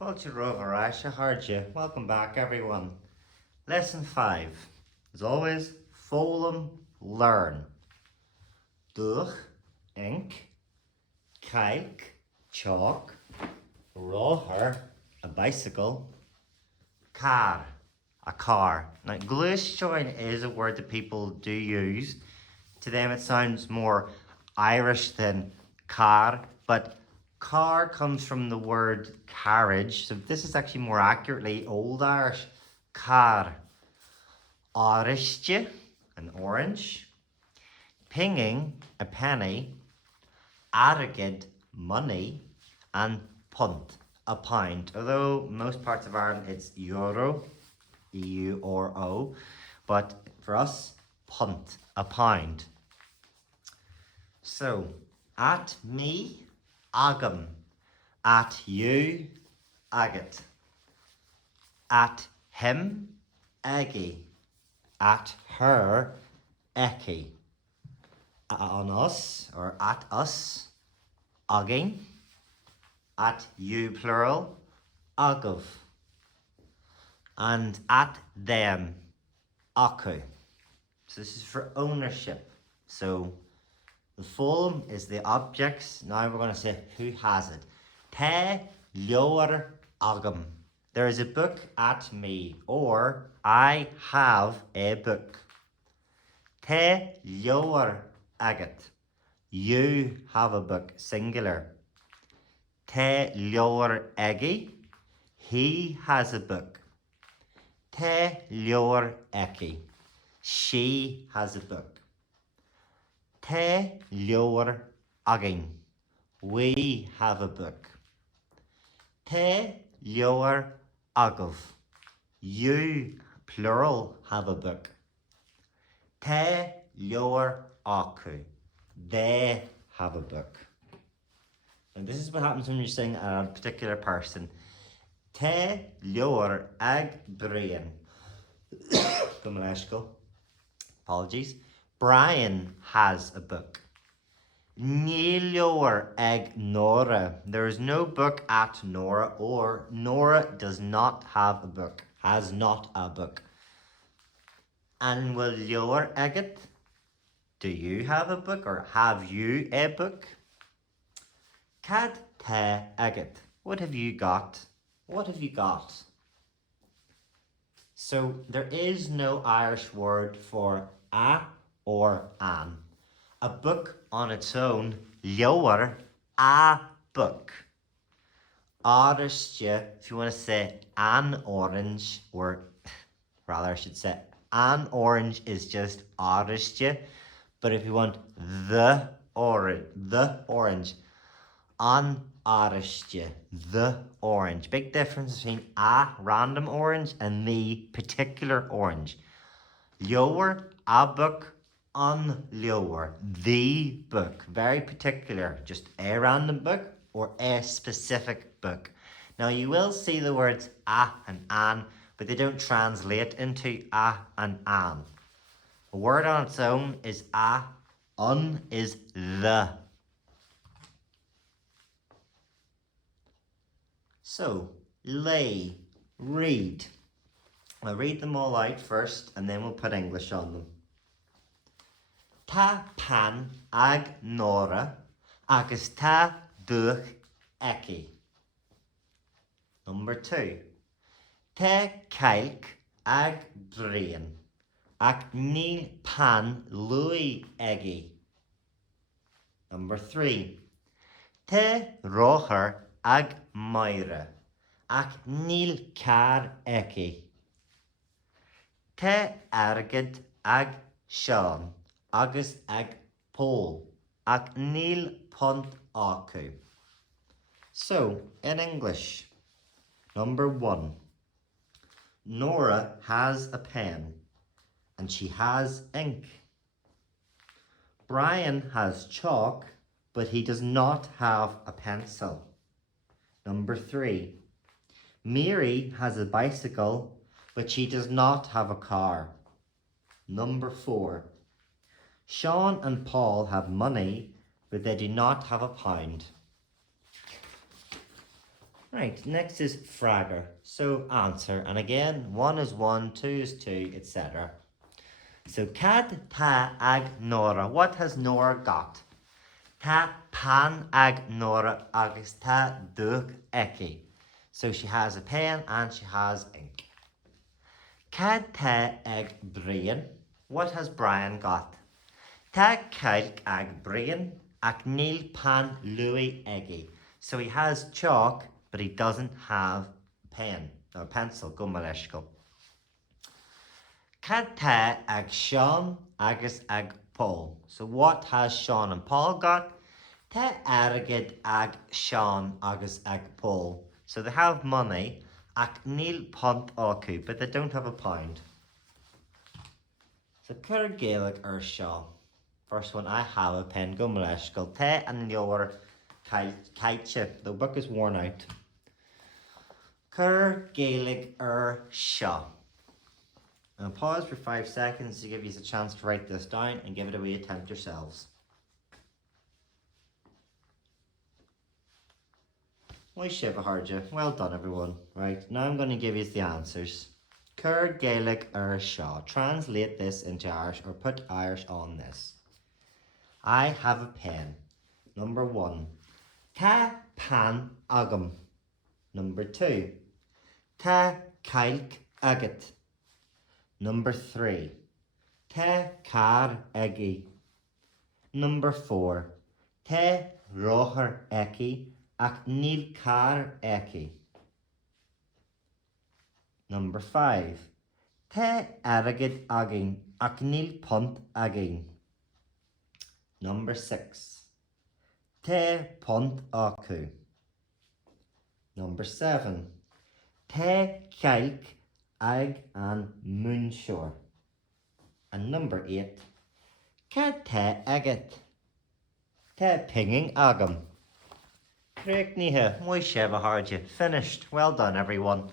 Fáilte Rover Aisha Harja. Welcome back, everyone. Lesson 5. As always, Folum learn. Duch, ink, kijk, chalk, roher, a bicycle, car, a car. Now, glúisteoin is a word that people do use. To them, it sounds more Irish than car, but car comes from the word carriage, so this is actually more accurately Old Irish. Car. Oristje, an orange. Pinging, a penny. Arrogant, money. And punt, a pound. Although most parts of Ireland it's euro, E-U-R-O, but for us, punt, a pound. So, at me, agam. At you, agate. At him, eggy. At her, ecky. On us, or at us, agging. At you, plural, agav. And at them, aku. So this is for ownership. So the form is the objects. Now we're going to say who has it. Te leor agam. There is a book at me, or I have a book. Te leor agat. You have a book, singular. Te leor egi. He has a book. Te leor eki. She has a book. Te leor agin. We have a book. Te leor agav. You, plural, have a book. Te leor aku. They have a book. And this is what happens when you're saying a particular person. Te leor ag Brian. Apologies. Brian has a book. Níl ag Nora. There is no book at Nora, or Nora does not have a book. Has not a book. And will leor agat? Do you have a book, or have you a book? Cad te agat. What have you got? What have you got? So there is no Irish word for a or an. A book on its own, leor, a book. Oristje, if you want to say an orange, or rather I should say an orange is just oristje. But if you want the orange, an oristje, the orange. Big difference between a random orange and the particular orange. Leor, a book, an leor, the book. Very particular, just a random book or a specific book. Now you will see the words a and an, but they don't translate into a and an. A word on its own is a, un is the. So, lay, read. I'll read them all out first and then we'll put English on them. Ta pan ag nora agus ta duch eki. Number 2. Te kailk ag brian ag níl pan lui egi. Number 3. Te rocher ag maire ag níl car eki. Te argid ag Sean agus ag Paul ag níl punt aku. So, in English, number 1. Nora has a pen and she has ink. Brian has chalk, but he does not have a pencil. Number 3. Mary has a bicycle, but she does not have a car. Number 4. Sean and Paul have money, but they do not have a pound. Right, next is Fragger. So answer, and again, 1 is 1, 2 is 2, etc. So cad ta ag Nora. What has Nora got? Ta pan ag Nora agus ta dug eki. So she has a pen and she has ink. Cad ta ag Brian. What has Brian got? Ta cailc ag Brian ag Neil pan Louis egi. So he has chalk, but he doesn't have pen or pencil. Go maleshko. Cad ta ag Sean agus ag Paul. So what has Sean and Paul got? Ta aragid ag Sean agus ag Paul. So they have money ag Neil pont acu, but they don't have a pound. So cur Gaelic Shaw. First one, I have a pen. Go maleshko. Ta and the other kite chip. The book is worn out. Cur Gaelic Shaw. Now pause for 5 seconds to give you a chance to write this down and give it a wee attempt yourselves. Well done everyone. Right, now I'm going to give you the answers. Cur Gaelic Shaw. Translate this into Irish or put Irish on this. I have a pen. Number 1. Ta pan agam. Number 2. Ta cailc agat. Number 3. Ta car egi. Number 4. Ta roher eki ac nil car eki. Number 5. Ta aragid agin ac nil pont agin. Number 6. Ta pont acu. Number 7. Ta cailc ag an moonshore. And number 8. Cad ta agat. Ta pinging agam. Correct niha. Moi sheva hard you. Finished. Well done everyone.